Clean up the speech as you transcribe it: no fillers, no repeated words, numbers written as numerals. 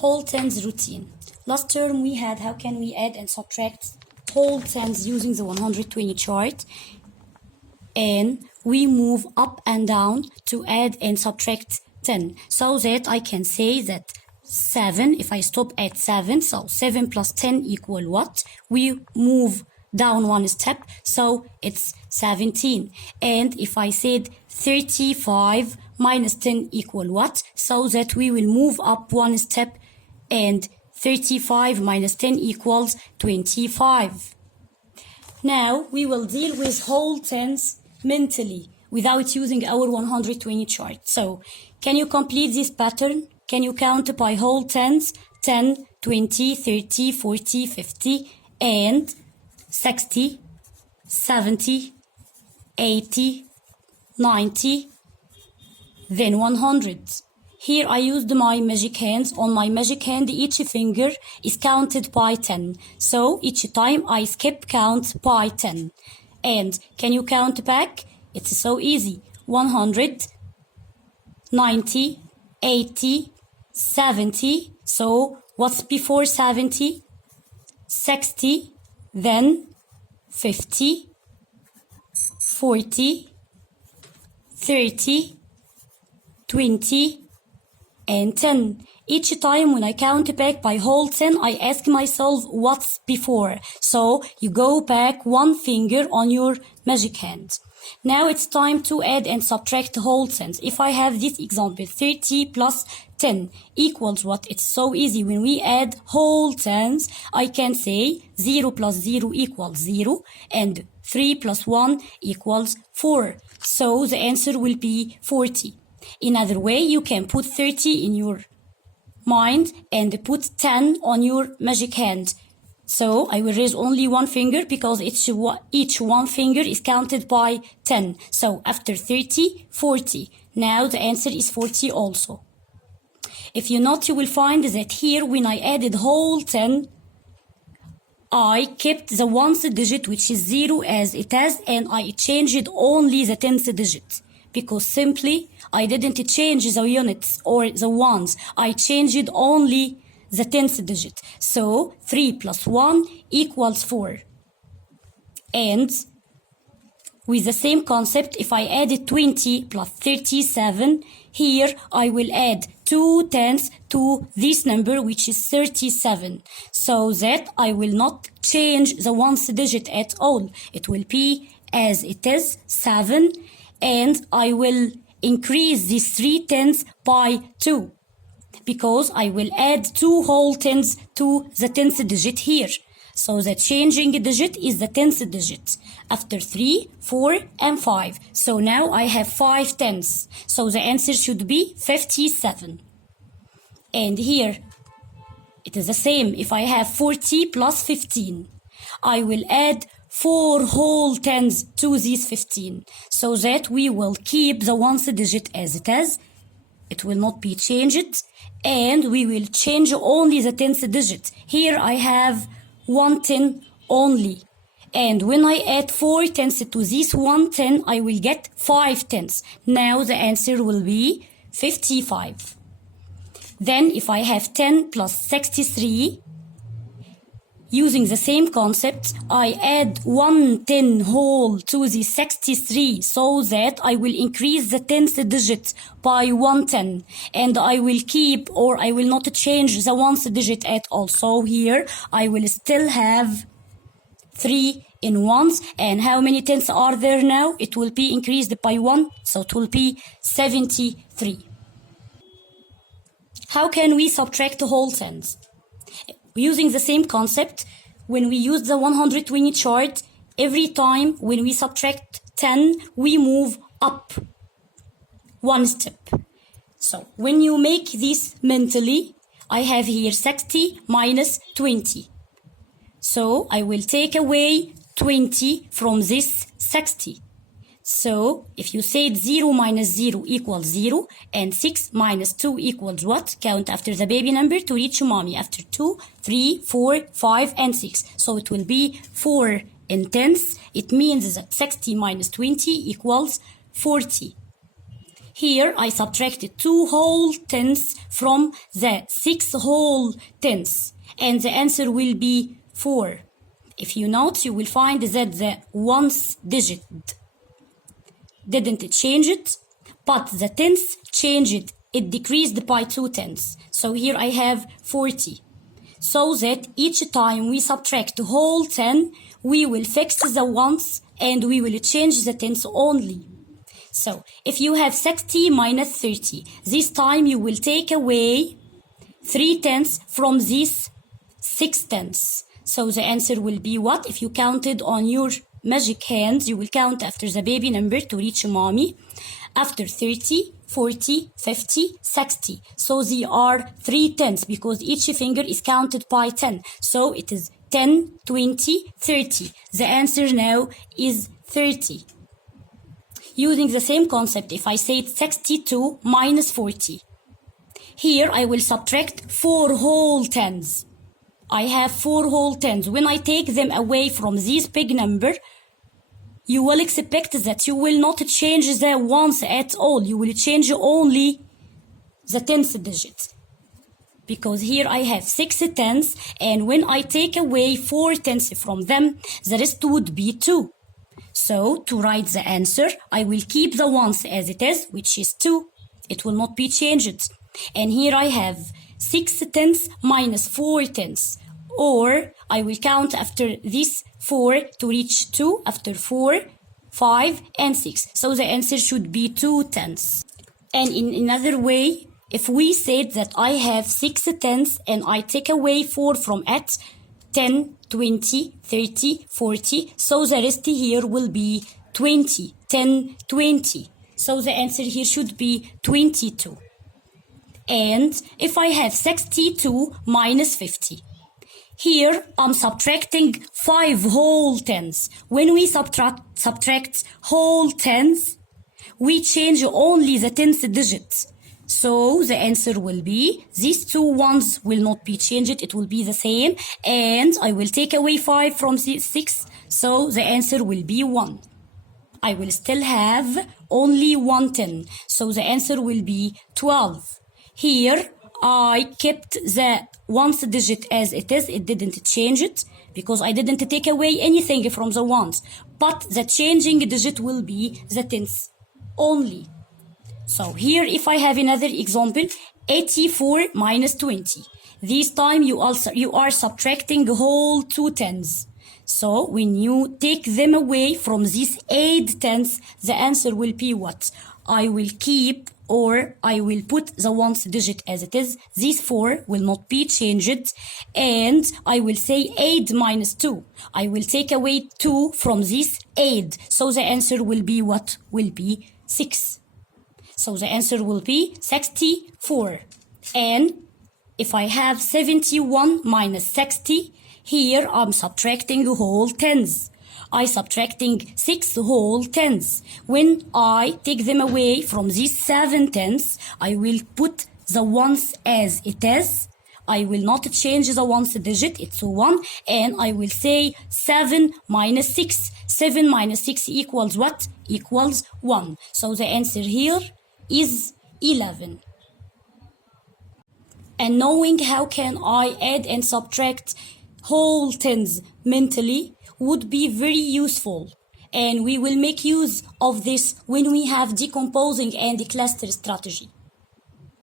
Whole tens routine. Last term we had how can we add and subtract whole tens using the 120 chart, and we move up and down to add and subtract 10, so that I can say that 7, if I stop at 7, so 7 plus 10 equal what? We move down one step, so it's 17. And if I said 35 minus 10 equal what? So that we will move up one step, and 35 minus 10 equals 25. Now we will deal with whole tens mentally without using our 120 chart. So can you complete this pattern? Can you count by whole tens? 10, 20, 30, 40, 50, and 60, 70, 80, 90, then 100. Here I used my magic hands. On my magic hand, each finger is counted by 10. So each time I skip count by 10. And can you count back? It's so easy. 100, 90, 80, 70. So what's before 70? 60, then 50, 40, 30, 20, and 10. Each time when I count back by whole 10, I ask myself what's before. So you go back one finger on your magic hand. Now it's time to add and subtract whole tens. If I have this example, 30 plus 10 equals what? It's so easy. When we add whole tens, I can say 0 plus 0 equals 0, and 3 plus 1 equals 4. So the answer will be 40. Another way, you can put 30 in your mind and put 10 on your magic hand. So I will raise only one finger because each one finger is counted by 10. So after 30, 40. Now the answer is 40 also. If you note, you will find that here when I added whole 10, I kept the ones digit, which is 0, as it is, and I changed only the 10th digit. Because simply I didn't change the units or the ones. I changed only the 10th digit. So 3 plus 1 equals 4. And with the same concept, if I added 20 plus 37, here I will add 2 tenths to this number, which is 37. So that I will not change the ones digit at all. It will be as it is, 7. And I will increase this 3 tenths by 2 because I will add 2 whole tens to the 10th digit here. So the changing digit is the 10th digit after 3, 4, and 5. So now I have 5 tenths. So the answer should be 57. And here it is the same. If I have 40 plus 15, I will add 4 whole tens to these 15, so that we will keep the ones digit as it is. It will not be changed, and we will change only the 10th digit. Here I have 1 10 only, and when I add 4 tenths to this 1 10, I will get 5 tenths. Now the answer will be 55. Then if I have 10 plus 63, using the same concept, I add 1 10 whole to the 63, so that I will increase the 10th digit by 1 10, and I will keep, or I will not change the 1st digit at all. So here I will still have 3 in ones, and how many tenths are there now? It will be increased by 1, so it will be 73. How can we subtract whole tens? Using the same concept, when we use the 120 chart, every time when we subtract 10, we move up one step. So when you make this mentally, I have here 60 minus 20. So I will take away 20 from this 60. So if you said 0 minus 0 equals 0, and 6 minus 2 equals what? Count after the baby number to reach mommy. After 2, 3, 4, 5, and 6. So it will be 4 in tenths. It means that 60 minus 20 equals 40. Here I subtracted 2 whole tenths from the 6 whole tenths, and the answer will be 4. If you note, you will find that the ones digit didn't change it, but the tenths changed. It decreased by 2 tenths. So here I have 40. So that each time we subtract whole 10, we will fix the ones and we will change the tenths only. So if you have 60 minus 30, this time you will take away 3 tenths from these 6 tenths. So the answer will be what? If you counted on your magic hands, you will count after the baby number to reach mommy. After 30, 40, 50, 60. So they are 3 tenths because each finger is counted by 10. So it is 10, 20, 30. The answer now is 30. Using the same concept, if I say 62 minus 40, here I will subtract 4 whole tens. I have 4 whole tens. When I take them away from this big number, you will expect that you will not change the ones at all. You will change only the tenth digit. Because here I have 6 tenths, and when I take away 4 tenths from them, the rest would be 2. So, to write the answer, I will keep the ones as it is, which is 2. It will not be changed. And here I have 6 tenths minus 4 tenths. Or, I will count after this 4 to reach 2, after 4, 5, and 6. So, the answer should be 2 tenths. And in another way, if we said that I have 6 tenths and I take away 4 from it, 10, 20, 30, 40. So the rest here will be 20, 10, 20. So the answer here should be 22. And if I have 62 minus 50, here I'm subtracting 5 whole tens. When we subtract whole tens, we change only the tenth digit. So the answer will be, these 2 ones will not be changed, it will be the same, and I will take away 5 from 6, so the answer will be 1. I will still have only 1 10, so the answer will be 12. Here I kept the ones digit as it is, it didn't change it, because I didn't take away anything from the ones, but the changing digit will be the tenths only. So here if I have another example, 84 minus 20. This time you are subtracting whole 2 tenths. So when you take them away from these 8 tenths, the answer will be what? I will keep, or I will put the ones digit as it is. These 4 will not be changed, and I will say 8 minus 2. I will take away 2 from this 8. So the answer will be what? Will be 6. So the answer will be 64. And if I have 71 minus 60, here I'm subtracting whole tens. I subtracting 6 whole tens. When I take them away from these 7 tenths, I will put the ones as it is. I will not change the ones digit, it's 1, and I will say 7 minus 6. 7 minus 6 equals what? Equals 1. So the answer here is 11. And knowing how can I add and subtract whole tens mentally would be very useful, and we will make use of this when we have decomposing and cluster strategy.